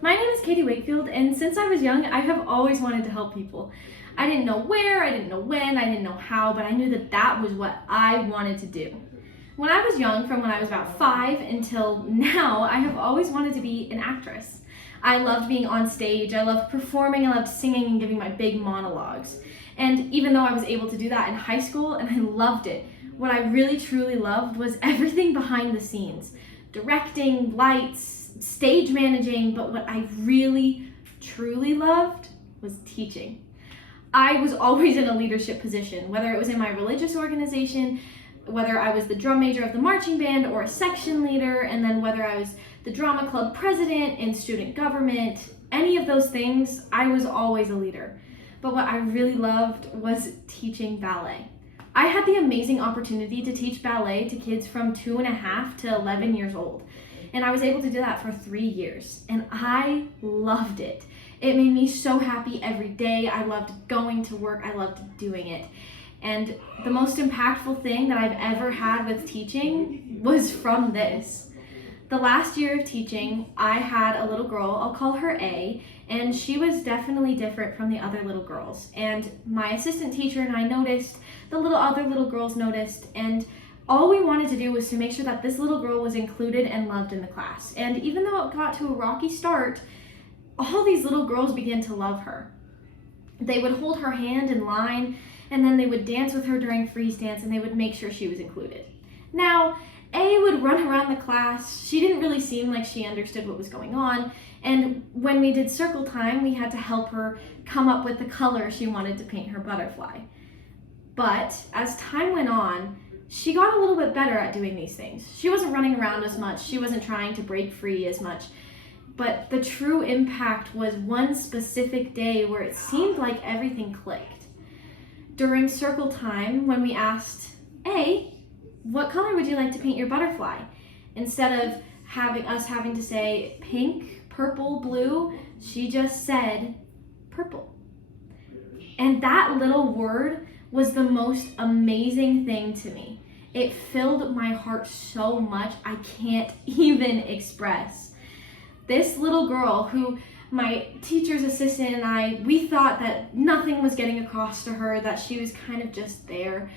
My name is Katie Wakefield, and since I was young, I have always wanted to help people. I didn't know where, I didn't know when, I didn't know how, but I knew that that was what I wanted to do. When I was young, from when I was about 5 until now, I have always wanted to be an actress. I loved being on stage, I loved performing, I loved singing and giving my big monologues. And even though I was able to do that in high school and I loved it, what I really truly loved was everything behind the scenes. Directing, lights, stage managing, but what I really truly loved was teaching. I was always in a leadership position, whether it was in my religious organization, whether I was the drum major of the marching band or a section leader, and then whether I was the drama club president in student government, any of those things, I was always a leader. But what I really loved was teaching ballet. I had the amazing opportunity to teach ballet to kids from 2.5 to 11 years old. And I was able to do that for 3 years. And I loved it. It made me so happy every day. I loved going to work. I loved doing it. And the most impactful thing that I've ever had with teaching was from this. The last year of teaching, I had a little girl, I'll call her A, and she was definitely different from the other little girls. And my assistant teacher and I noticed, the other little girls noticed, and all we wanted to do was to make sure that this little girl was included and loved in the class. And even though it got to a rocky start, all these little girls began to love her. They would hold her hand in line, and then they would dance with her during freeze dance, and they would make sure she was included. Now, A would run around the class. She didn't really seem like she understood what was going on, and when we did circle time, we had to help her come up with the color she wanted to paint her butterfly. But as time went on, she got a little bit better at doing these things. She wasn't running around as much, she wasn't trying to break free as much, but the true impact was one specific day where it seemed like everything clicked. During circle time, when we asked A, what color would you like to paint your butterfly? Instead of having to say pink, purple, blue, she just said purple. And that little word was the most amazing thing to me. It filled my heart so much I can't even express. This little girl who my teacher's assistant and I, we thought that nothing was getting across to her, that she was kind of just there.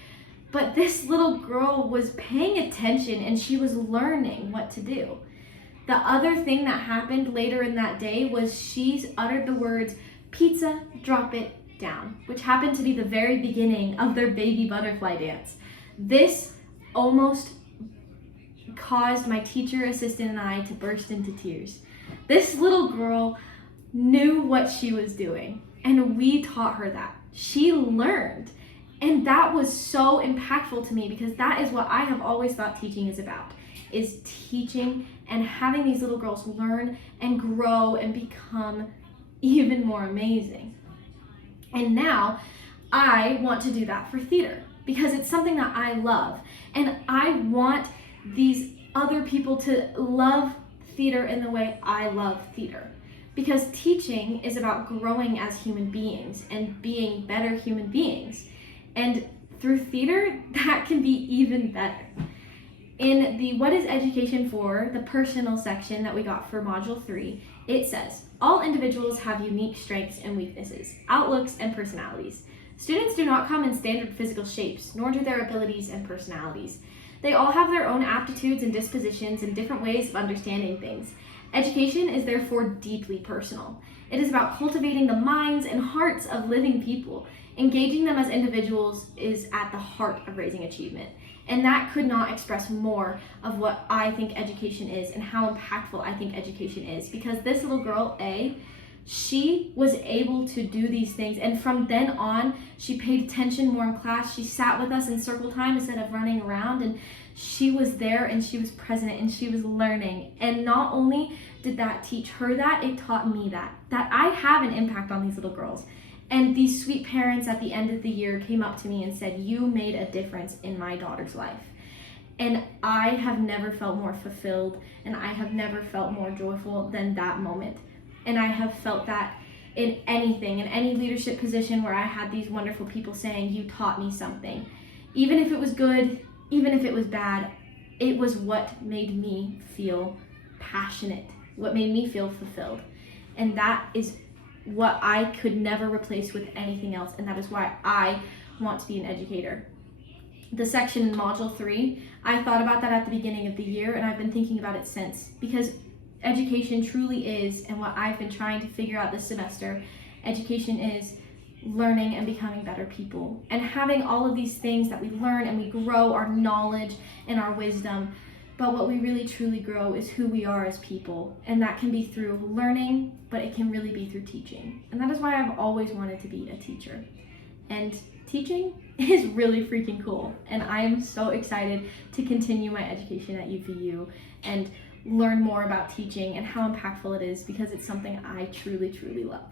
But this little girl was paying attention and she was learning what to do. The other thing that happened later in that day was she uttered the words, "Pizza, drop it down," which happened to be the very beginning of their baby butterfly dance. This almost caused my teacher assistant and I to burst into tears. This little girl knew what she was doing, and we taught her that. She learned. And that was so impactful to me because that is what I have always thought teaching is about, is teaching and having these little girls learn and grow and become even more amazing. And now I want to do that for theater because it's something that I love. And I want these other people to love theater in the way I love theater. Because teaching is about growing as human beings and being better human beings. And through theater, that can be even better. In the What is Education For, the personal section that we got for Module 3, it says, all individuals have unique strengths and weaknesses, outlooks and personalities. Students do not come in standard physical shapes, nor do their abilities and personalities. They all have their own aptitudes and dispositions and different ways of understanding things. Education is therefore deeply personal. It is about cultivating the minds and hearts of living people. Engaging them as individuals is at the heart of raising achievement. And that could not express more of what I think education is and how impactful I think education is. Because this little girl, A, she was able to do these things. And from then on, she paid attention more in class. She sat with us in circle time instead of running around. And she was there and she was present and she was learning. And not only did that teach her that, it taught me that I have an impact on these little girls. And these sweet parents at the end of the year came up to me and said, "You made a difference in my daughter's life." And I have never felt more fulfilled and I have never felt more joyful than that moment. And I have felt that in anything, in any leadership position where I had these wonderful people saying, "You taught me something." Even if it was good, even if it was bad, it was what made me feel passionate, what made me feel fulfilled. And that is what I could never replace with anything else, and that is why I want to be an educator. The section in Module 3, I thought about that at the beginning of the year, and I've been thinking about it since, because education truly is, and what I've been trying to figure out this semester, education is learning and becoming better people, and having all of these things that we learn and we grow our knowledge and our wisdom. But what we really truly grow is who we are as people, and that can be through learning, but it can really be through teaching. And that is why I've always wanted to be a teacher. And teaching is really freaking cool, and I am so excited to continue my education at UVU and learn more about teaching and how impactful it is, because it's something I truly, truly love.